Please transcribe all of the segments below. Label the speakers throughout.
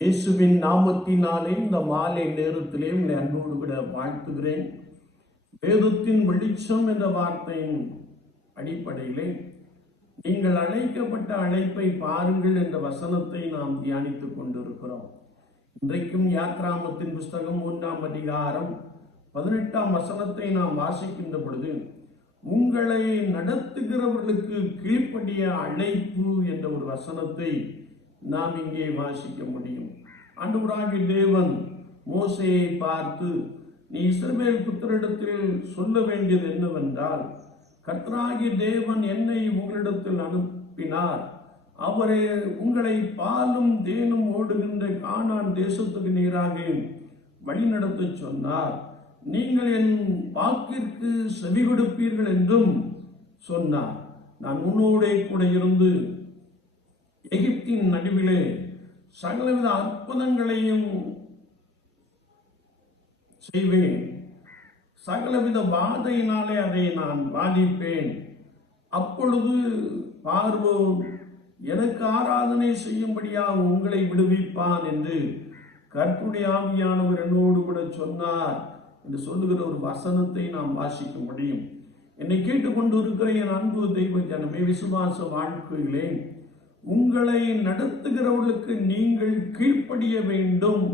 Speaker 1: இயேசுவின் நாமத்தினாலே இந்த மாலை நேரத்திலே உன்னை அன்போடு கூட வாழ்த்துகிறேன். வேதத்தின் வெளிச்சம் என்ற வார்த்தையின் அடிப்படையிலே நீங்கள் அழைக்கப்பட்ட அழைப்பை பாருங்கள் என்ற வசனத்தை நாம் தியானித்துக் கொண்டிருக்கிறோம். இன்றைக்கும் யாத்ராமத்தின் புஸ்தகம் மூன்றாம் அதிகாரம் பதினெட்டாம் வசனத்தை நாம் வாசிக்கின்ற பொழுது உங்களை நடத்துகிறவர்களுக்கு கீழ்ப்படிய அழைப்பு என்ற ஒரு வசனத்தை நாம் இங்கே வாசிக்க முடியும். ஆண்டவராகிய தேவன் மோசையை பார்த்து நீ இஸ்ரமேல் புத்தரிடத்தில் சொல்ல வேண்டியது என்னவென்றால் கர்த்தராகி தேவன் என்னை உங்களிடத்தில் அனுப்பினார். அவரே உங்களை பாலும் தேனும் ஓடுகின்ற காணான் தேசத்துக்கு நேராக வழிநடத்த சொன்னார். நீங்கள் என் வாக்கிற்கு செவி கொடுப்பீர்கள் என்றும் சொன்னார். நான் உன்னோடே கூட இருந்து எகிப்தின் நடுவிலே சகலவித அற்புதங்களையும் செய்வேன். சகலவித வாதையினாலே அதை நான் பாதிப்பேன் அப்பொழுது பார்வோன் எனக்கு ஆராதனை செய்யும்படியாக உங்களை விடுவிப்பான் என்று கற்புடைய ஆவியானவர் என்னோடு கூட சொன்னார் என்று சொல்லுகிற ஒரு வசனத்தை நாம் வாசிக்க முடியும். என்னை கேட்டுக்கொண்டு இருக்கிற என் அன்பு தெய்வ ஜனமே விசுவாச வாழ்க்கையிலே உங்களை நடத்துகிறவர்களுக்கு நீங்கள் கீழ்ப்படிய வேண்டும்.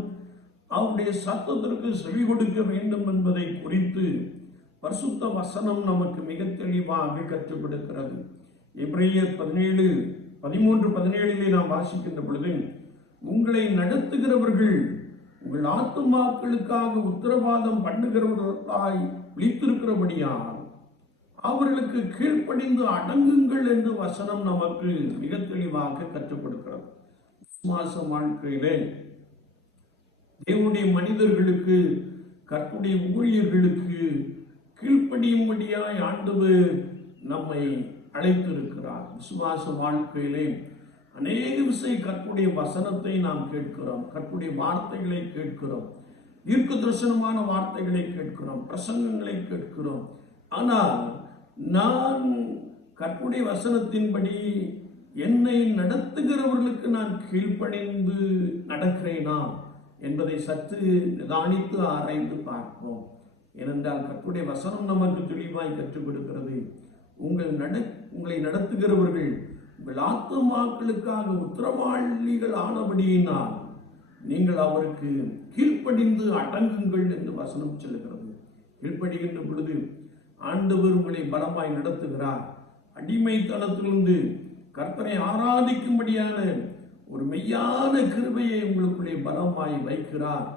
Speaker 1: அவருடைய சத்தத்திற்கு செவி கொடுக்க வேண்டும் என்பதை குறித்து பரிசுத்த வசனம் நமக்கு மிக தெளிவாக கற்றுக் கொடுக்கிறது எப்ரேயர் பதினேழு பதிமூன்று பதினேழிலே நாம் வாசிக்கின்ற பொழுது உங்களை நடத்துகிறவர்கள் உங்கள் ஆத்துமாக்களுக்காக உத்தரவாதம் பண்ணுகிறவர்களாய் விழித்திருக்கிறபடியால் அவர்களுக்கு கீழ்ப்படிந்து அடங்குங்கள் என்று வசனம் நமக்கு மிக தெளிவாக கற்றுக் கொடுக்கிறது. விசுவாச வாழ்க்கையிலே தேவனுடைய மனிதர்களுக்கு கற்புடைய ஊழியர்களுக்கு கீழ்ப்படியும்படியாய் ஆண்டவர் நம்மை அழைத்திருக்கிறார். விசுவாச வாழ்க்கையிலே அநேக விசை கற்புடைய வசனத்தை நாம் கேட்கிறோம். கற்புடைய வார்த்தைகளை கேட்கிறோம். தீர்க்க தரிசனமான வார்த்தைகளை கேட்கிறோம். பிரசங்கங்களை கேட்கிறோம். ஆனால் நான் கற்புடைய வசனத்தின்படி என்னை நடத்துகிறவர்களுக்கு நான் கீழ்ப்பணிந்து நடக்கிறேனா என்பதை சற்று நிதானித்து ஆராய்ந்து பார்ப்போம். ஏனென்றால் கற்புடைய வசனம் நமக்கு தெளிவாய் கற்றுக் கொடுக்கிறது. உங்கள் நட உங்களை நடத்துகிறவர்கள் உங்கள் ஆத்மாக்களுக்காக உத்தரவாளிகள் ஆனபடியினால் நீங்கள் அவருக்கு கீழ்ப்படிந்து அடங்குங்கள் என்று வசனம் செல்கிறது கீழ்ப்படுகின்ற பொழுது ஆண்டவர் உங்களை பலமாய் நடத்துகிறார். அடிமைத்தனத்திலிருந்து கர்த்தனை ஆராதிக்கும்படியான ஒரு மெய்யான கிருபையை உங்களுக்குள்ளே பலமாய் வைக்கிறார்.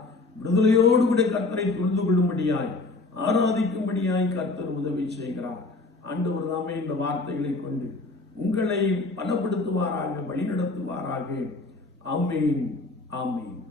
Speaker 1: விடுதலையோடு கூட கர்த்தரை தொழுது கொள்ளும்படியாய் ஆராதிக்கும்படியாய் கர்த்தர் உதவி செய்கிறார். ஆண்டவர் தாமே இந்த வார்த்தைகளை கொண்டு உங்களை பலப்படுத்துவாராக வழிநடத்துவாராக. ஆமீன் ஆமீன்.